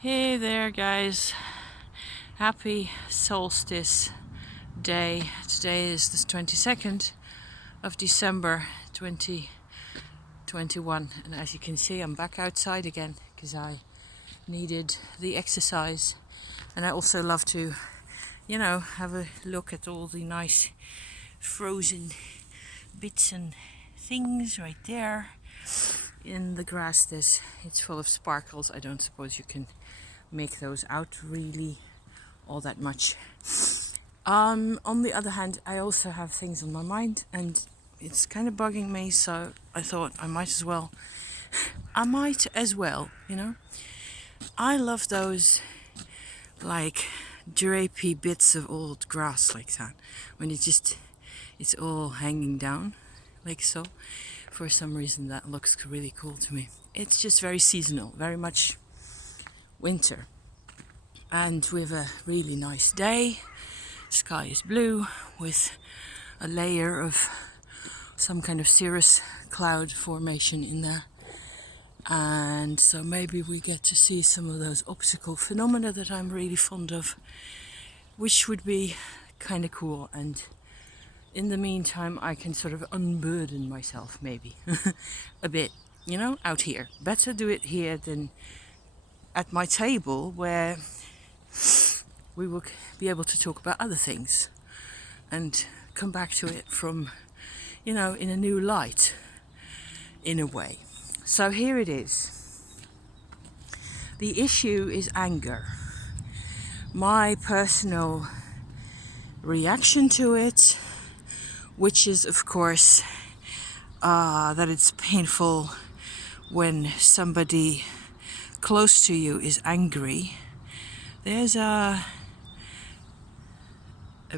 Hey there, guys. Happy Solstice Day. Today is the 22nd of December 2021, and as you can see, I'm back outside again because I needed the exercise. And I also love to, have a look at all the nice frozen bits and things right there. In the grass, it's full of sparkles. I don't suppose you can make those out really all that much. On the other hand, I also have things on my mind, and it's kind of bugging me. So I thought I might as well. I love those like drapey bits of old grass like that when it's all hanging down like so. For some reason that looks really cool to me. It's just very seasonal, very much winter. And we have a really nice day. Sky is blue with a layer of some kind of cirrus cloud formation in there. And so maybe we get to see some of those optical phenomena that I'm really fond of, which would be kind of cool. And in the meantime, I can sort of unburden myself maybe a bit, out here. Better do it here than at my table where we will be able to talk about other things and come back to it from, in a new light, in a way. So here it is. The issue is anger. My personal reaction to it, which is, of course, that it's painful when somebody close to you is angry. There's a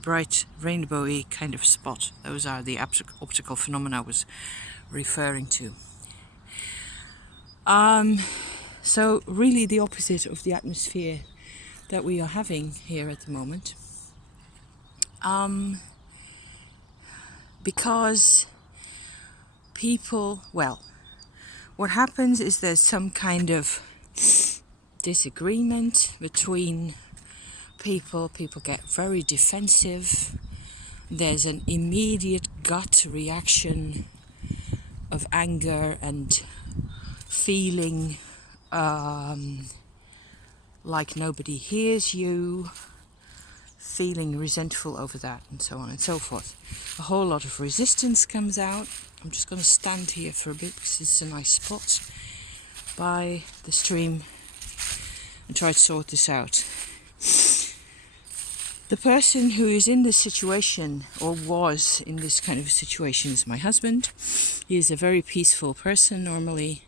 bright rainbowy kind of spot. Those are the optical phenomena I was referring to. So really the opposite of the atmosphere that we are having here at the moment. Because people, what happens is there's some kind of disagreement between people. People get very defensive. There's an immediate gut reaction of anger and feeling like nobody hears you, feeling resentful over that, and so on and so forth. A whole lot of resistance comes out. I'm just going to stand here for a bit because it's a nice spot by the stream and try to sort this out. The person who is in this situation, or was in this kind of a situation, is my husband. He is a very peaceful person normally.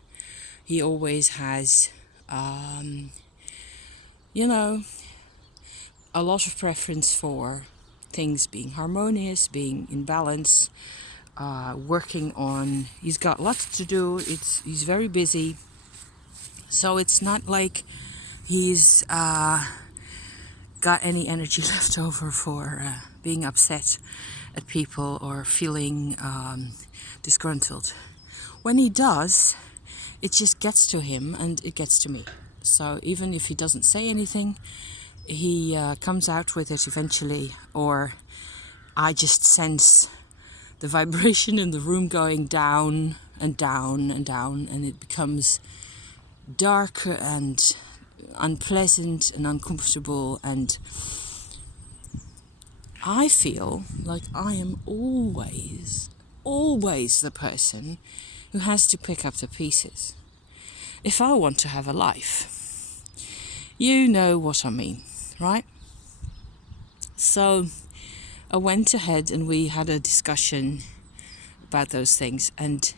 He always has, a lot of preference for things being harmonious, being in balance, working on. He's got lots to do. He's very busy. So it's not like he's got any energy left over for being upset at people or feeling disgruntled. When he does, it just gets to him and it gets to me. So even if he doesn't say anything, he comes out with it eventually, or I just sense the vibration in the room going down and down and down, and it becomes darker and unpleasant and uncomfortable, and I feel like I am always the person who has to pick up the pieces. If I want to have a life, you know what I mean, right? So I went ahead and we had a discussion about those things, and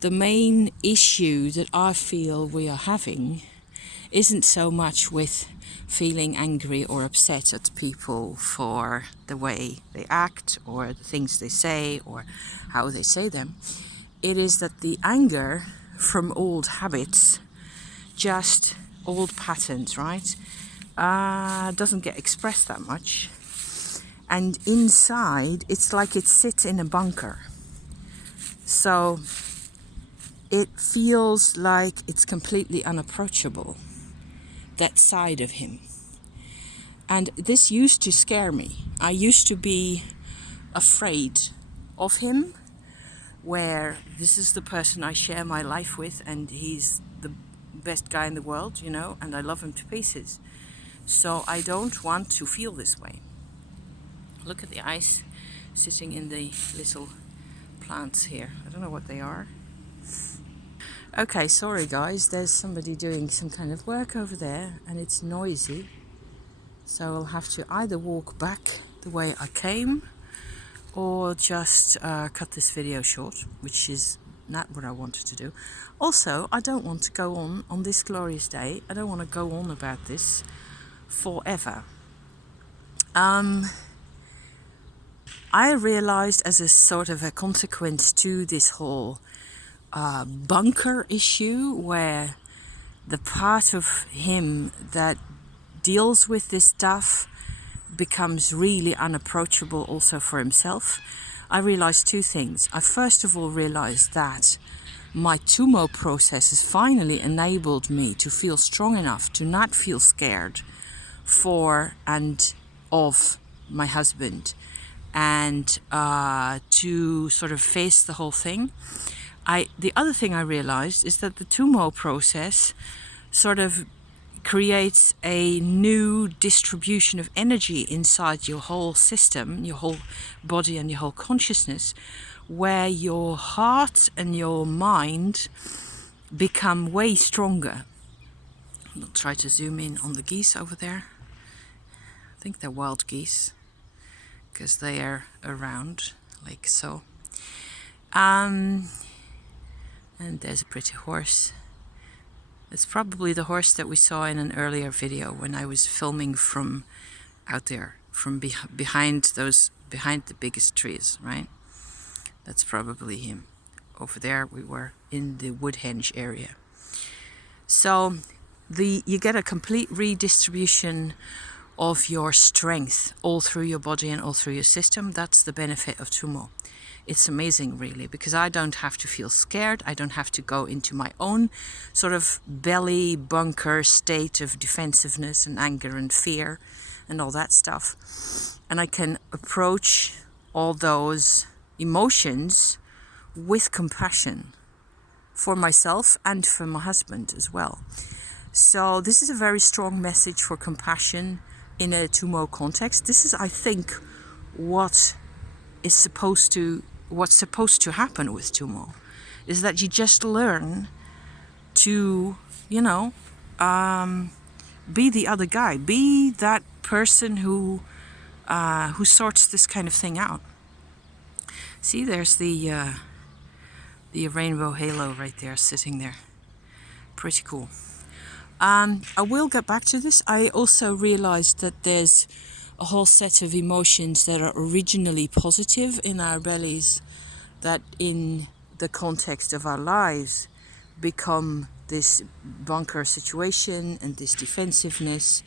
the main issue that I feel we are having isn't so much with feeling angry or upset at people for the way they act or the things they say or how they say them. It is that the anger from old habits, just old patterns, right, doesn't get expressed that much. And inside, it's like it sits in a bunker. So it feels like it's completely unapproachable. that side of him. And this used to scare me. I used to be afraid of him, where this is the person I share my life with, and he's the best guy in the world, you know, and I love him to pieces. So I don't want to feel this way. Look at the ice sitting in the little plants here. I don't know what they are. Okay, sorry guys, there's somebody doing some kind of work over there and it's noisy. So I'll have to either walk back the way I came or just cut this video short, which is not what I wanted to do. Also, I don't want to go on this glorious day. I don't want to go on about this forever. I realized, as a sort of a consequence to this whole bunker issue, where the part of him that deals with this stuff becomes really unapproachable also for himself, I realized two things. I first of all realized that my Tumo process has finally enabled me to feel strong enough to not feel scared for and of my husband, and to sort of face the whole thing. The other thing I realized is that the Tumo process sort of creates a new distribution of energy inside your whole system, your whole body and your whole consciousness, where your heart and your mind become way stronger. I'll try to zoom in on the geese over there. I think they're wild geese, because they are around like so. And there's a pretty horse. It's probably the horse that we saw in an earlier video when I was filming from out there, from behind the biggest trees, right? That's probably him. Over there we were in the Woodhenge area. So you get a complete redistribution of your strength all through your body and all through your system. That's the benefit of Tumo. It's amazing, really, because I don't have to feel scared. I don't have to go into my own sort of belly bunker state of defensiveness and anger and fear and all that stuff. And I can approach all those emotions with compassion for myself and for my husband as well. So this is a very strong message for compassion in a Tumo context. This is, I think, what's supposed to happen with Tumo, is that you just learn to, be the other guy, be that person who sorts this kind of thing out. See, there's the rainbow halo right there, sitting there. Pretty cool. I will get back to this. I also realized that there's a whole set of emotions that are originally positive in our bellies, that in the context of our lives become this bunker situation and this defensiveness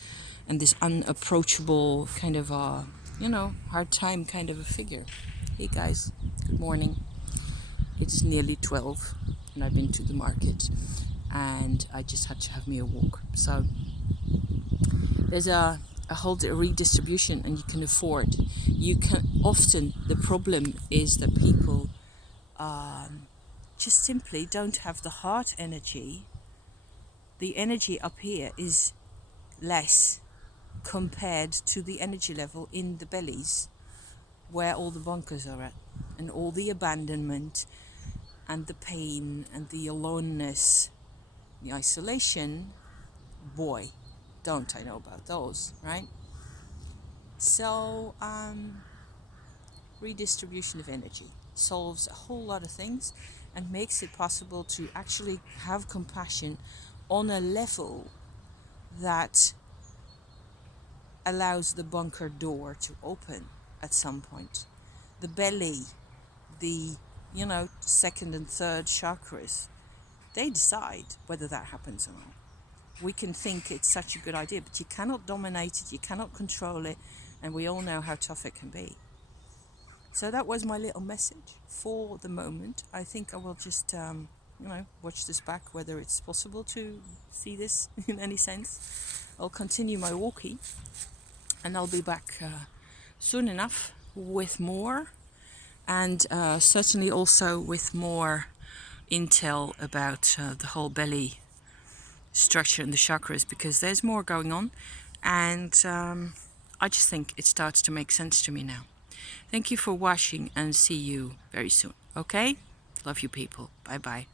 and this unapproachable kind of hard time kind of a figure. Hey guys, good morning. It's nearly 12 and I've been to the market and I just had to have me a walk. So there's a whole redistribution, and you can afford. Often the problem is that people just simply don't have the heart energy. The energy up here is less compared to the energy level in the bellies, where all the bunkers are at, and all the abandonment and the pain and the aloneness, the isolation. Boy, don't I know about those, right? So redistribution of energy solves a whole lot of things and makes it possible to actually have compassion on a level that allows the bunker door to open at some point. The belly, the second and third chakras, they decide whether that happens or not. We can think it's such a good idea, but you cannot dominate it, you cannot control it, and we all know how tough it can be. So that was my little message for the moment. I think I will just watch this back, whether it's possible to see this in any sense. I'll continue my walkie, and I'll be back soon enough with more, and certainly also with more intel about the whole belly structure and the chakras, because there's more going on, and I just think it starts to make sense to me now. Thank you for watching, and see you very soon. Okay? Love you people. Bye bye.